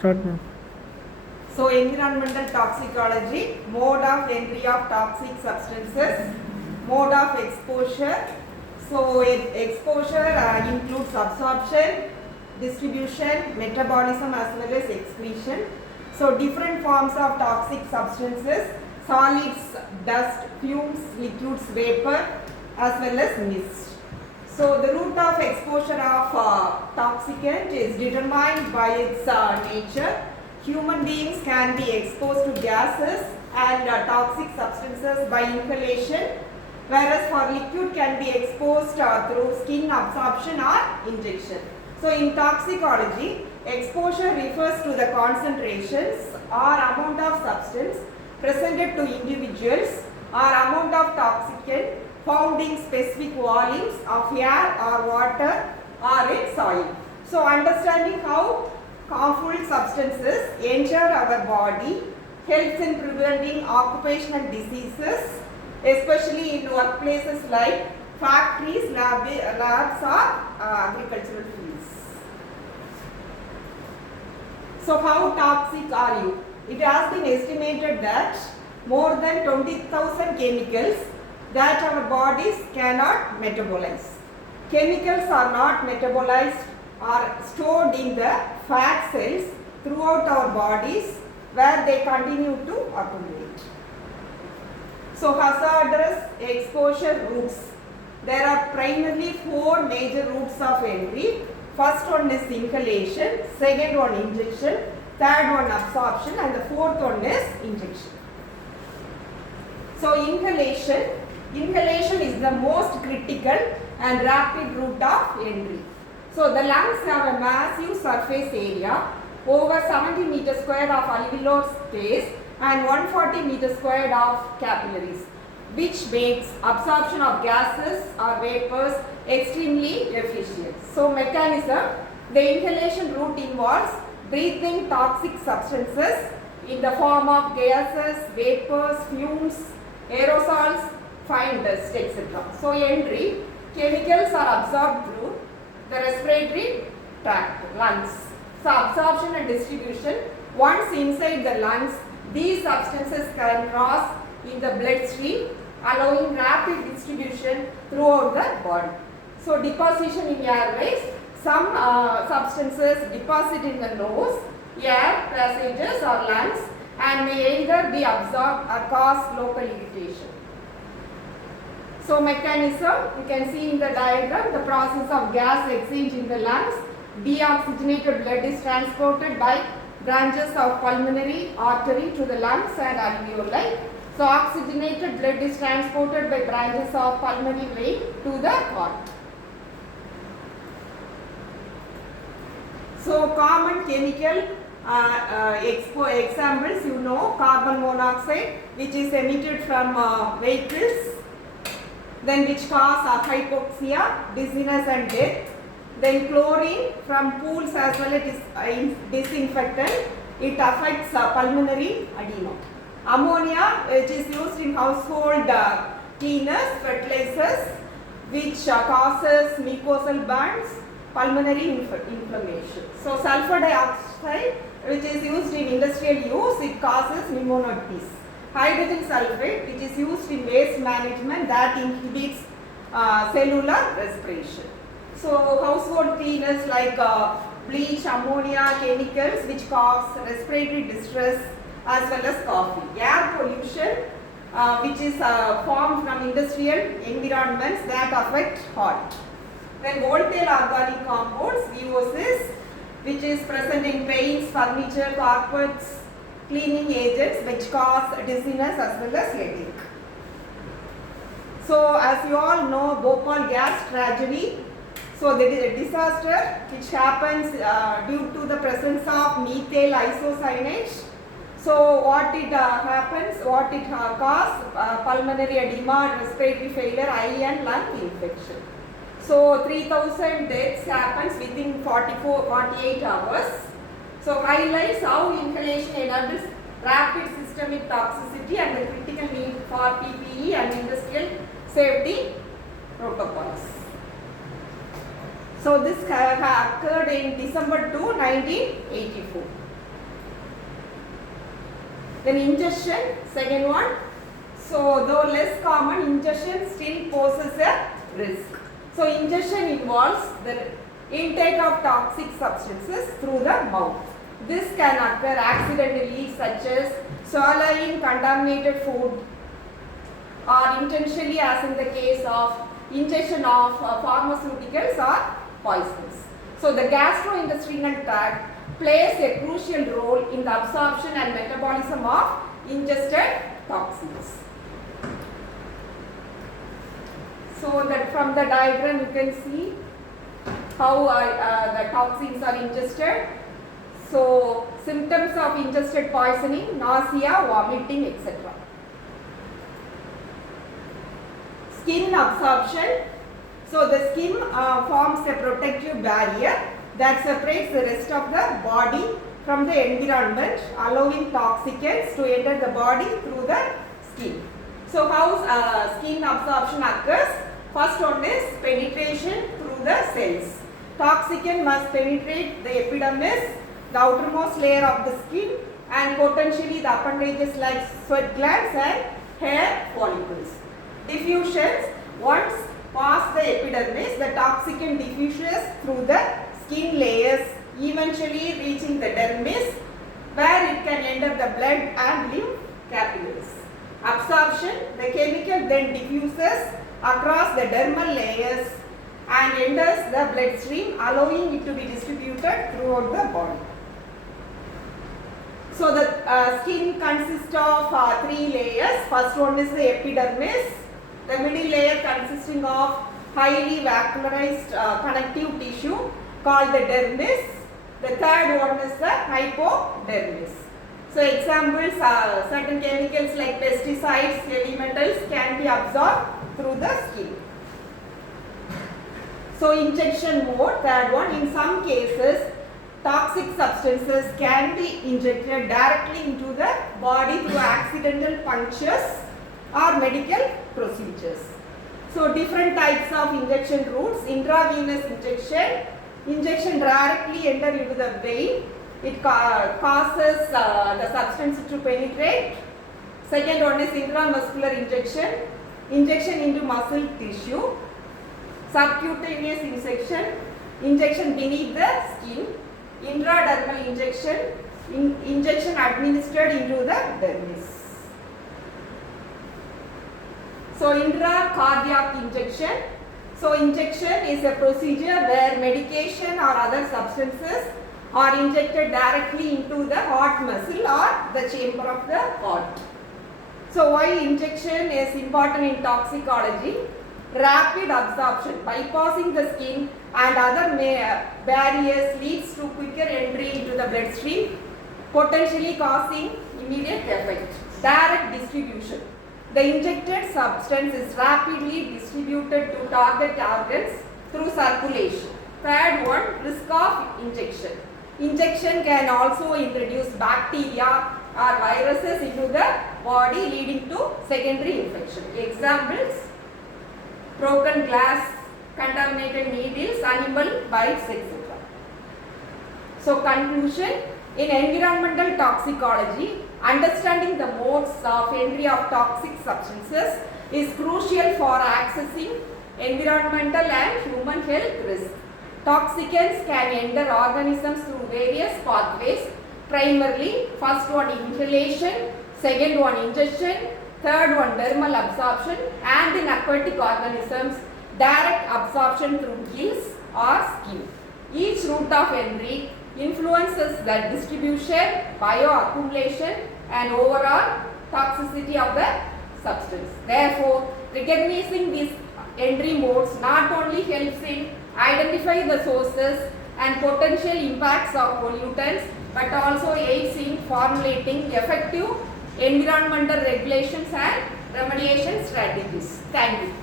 Start now. So, environmental toxicology, mode of entry of toxic substances, mode of exposure. So, exposure includes absorption, distribution, metabolism as well as excretion. So, different forms of toxic substances, solids, dust, fumes, liquids, vapor as well as mist. So, the route of exposure of toxicant is determined by its nature. Human beings can be exposed to gases and toxic substances by inhalation, whereas for liquid can be exposed through skin absorption or injection. So, in toxicology, exposure refers to the concentrations or amount of substance presented to individuals or amount of toxicant found in specific volumes of air or water or in soil. So, understanding how harmful substances enter our body helps in preventing occupational diseases, especially in workplaces like factories, labs or agricultural fields. So, how toxic are you? It has been estimated that more than 20,000 chemicals that our bodies cannot metabolize. Chemicals are not metabolized or stored in the fat cells throughout our bodies where they continue to accumulate. So, hazardous exposure routes. There are primarily 4 major routes of entry. First one is inhalation, second one injection, third one absorption and the fourth one is injection. So, inhalation is the most critical and rapid route of entry. So, the lungs have a massive surface area, over 70 meters square of alveolar space and 140 meters square of capillaries, which makes absorption of gases or vapors extremely efficient. So, mechanism, the inhalation route involves breathing toxic substances in the form of gases, vapors, fumes, aerosols, fine dust, etc. So, entry, chemicals are absorbed through the respiratory tract, lungs. So, absorption and distribution, once inside the lungs, these substances can cross in the bloodstream, allowing rapid distribution throughout the body. So, deposition in airways, some substances deposit in the nose, air passages or lungs and may either be absorbed or cause local irritation. So, mechanism, you can see in the diagram, the process of gas exchange in the lungs. Deoxygenated blood is transported by branches of pulmonary artery to the lungs and alveoli. So, oxygenated blood is transported by branches of pulmonary vein to the heart. So, common chemical examples, you know, carbon monoxide, which is emitted from vehicles, then which cause hypoxia, dizziness and death. Then chlorine from pools as well as disinfectant, it affects pulmonary edema. Ammonia, which is used in household cleaners, fertilizers, which causes mucosal burns, pulmonary inflammation. So, sulfur dioxide, which is used in industrial use, it causes pneumonitis. Hydrogen sulfate, which is used in waste management, that inhibits cellular respiration. So, household cleaners like bleach, ammonia, chemicals which cause respiratory distress as well as coughing. Air pollution, which is formed from industrial environments that affect heart. Then volatile organic compounds, VOCs, which is present in paints, furniture, carpets, cleaning agents which cause dizziness as well as headache. So, as you all know, Bhopal gas tragedy. So, there is a disaster which happens due to the presence of methyl isocyanate. So, what it happens, what it causes, pulmonary edema, respiratory failure, eye and lung infection. So, 3,000 deaths happens within 48 hours. So, highlights how inhalation enables rapid systemic toxicity and the critical need for PPE and industrial safety protocols. So, this occurred in December 2, 1984. Then ingestion, second one. So though less common, ingestion still poses a risk. So ingestion involves the intake of toxic substances through the mouth. This can occur accidentally, such as swallowing contaminated food, or intentionally, as in the case of ingestion of pharmaceuticals or poisons. So the gastrointestinal tract plays a crucial role in the absorption and metabolism of ingested toxins. So that from the diagram you can see how the toxins are ingested. So symptoms of ingested poisoning: nausea, vomiting, etc. Skin absorption. So the skin forms a protective barrier that separates the rest of the body from the environment, allowing toxicants to enter the body through the skin. So how skin absorption occurs? First one is penetration through the cells. Toxicant must penetrate the epidermis, the outermost layer of the skin, and potentially the appendages like sweat glands and hair follicles. Diffusions. Once past the epidermis, the toxicant diffuses through the skin layers, eventually reaching the dermis, where it can enter the blood and lymph capillaries. Absorption. The chemical then diffuses across the dermal layers and enters the bloodstream, allowing it to be distributed throughout the body. So the skin consists of 3 layers. First one is the epidermis, the middle layer consisting of highly vascularized connective tissue called the dermis. The third one is the hypodermis. So examples are certain chemicals like pesticides, heavy metals can be absorbed through the skin. So injection mode, third one. In some cases, toxic substances can be injected directly into the body through accidental punctures or medical procedures. So different types of injection routes: intravenous injection, injection directly enter into the vein. It causes the substance to penetrate. Second one is intramuscular injection, injection into muscle tissue. Subcutaneous injection, injection beneath the skin. Intradermal injection, injection administered into the dermis. So intracardiac injection. So injection is a procedure where medication or other substances are injected directly into the heart muscle or the chamber of the heart. So why injection is important in toxicology? Rapid absorption, bypassing the skin and other barriers, leads to quicker entry into the bloodstream, potentially causing immediate effect. Direct distribution. The injected substance is rapidly distributed to target organs through circulation. Third one, risk of injection. Injection can also introduce bacteria or viruses into the body, leading to secondary infection. Examples: broken glass, contaminated needles, animal bites, etc. So conclusion: in environmental toxicology, understanding the modes of entry of toxic substances is crucial for accessing environmental and human health risks. Toxicants can enter organisms through various pathways, primarily first one inhalation, second one ingestion, third one dermal absorption, and in aquatic organisms direct absorption through gills or skin. Each route of entry influences the distribution, bioaccumulation, and overall toxicity of the substance. Therefore, recognizing these entry modes not only helps in identify the sources and potential impacts of pollutants, but also aids in formulating effective environmental regulations and remediation strategies. Thank you.